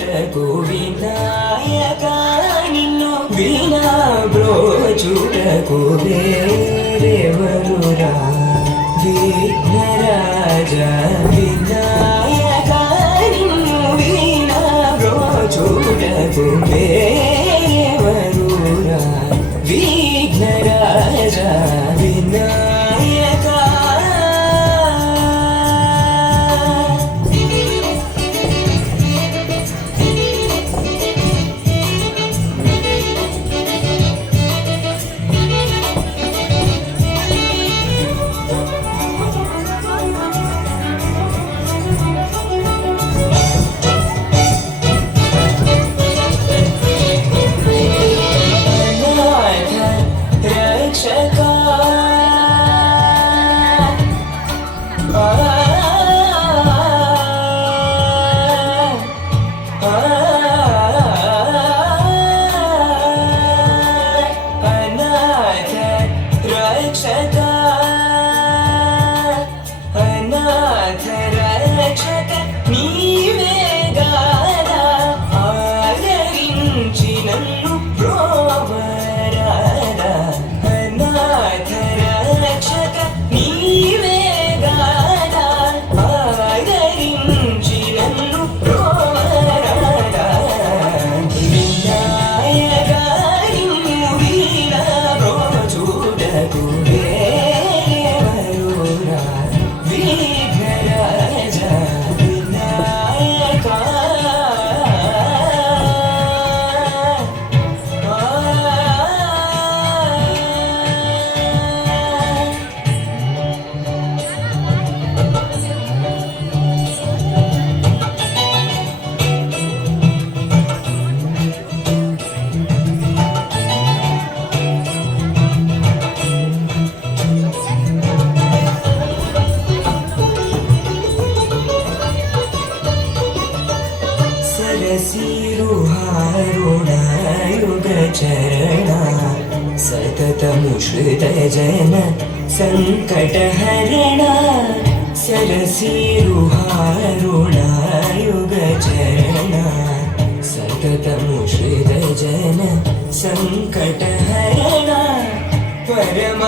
బ్రోచుటకు వినాయక నిన్ను వినా బ్రోచుటకు వేరెవరురా విఘ్నరాజ వినాయక నిన్ను వినా బ్రోచుటకు వేరెవరురా విఘ్నరాజ వినాయక सरसीरुहारुणयुगचरणा सततमुश्रितजन सङ्कटहरणा सरसीरुहारुणयुगचरणा सततमुश्रितजन सङ्कटहरणा परमकृपासागरा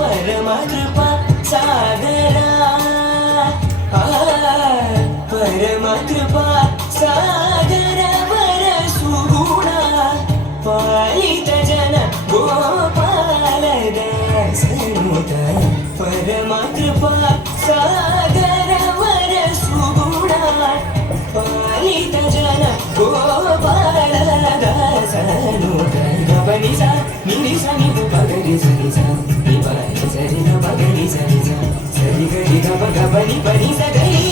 परमकृपा सागरा परमकृपा सागर परसुगुणा पालित जन गोपालदासनुत परमकृपा सागर परसुगुणा पालित जन गोपालदासनुत गपनिसा निरिसा निपु पगरि सरिसा सरि ग पगरि सरिसा सरि ग रि ग प ग प नि प नि स ग रि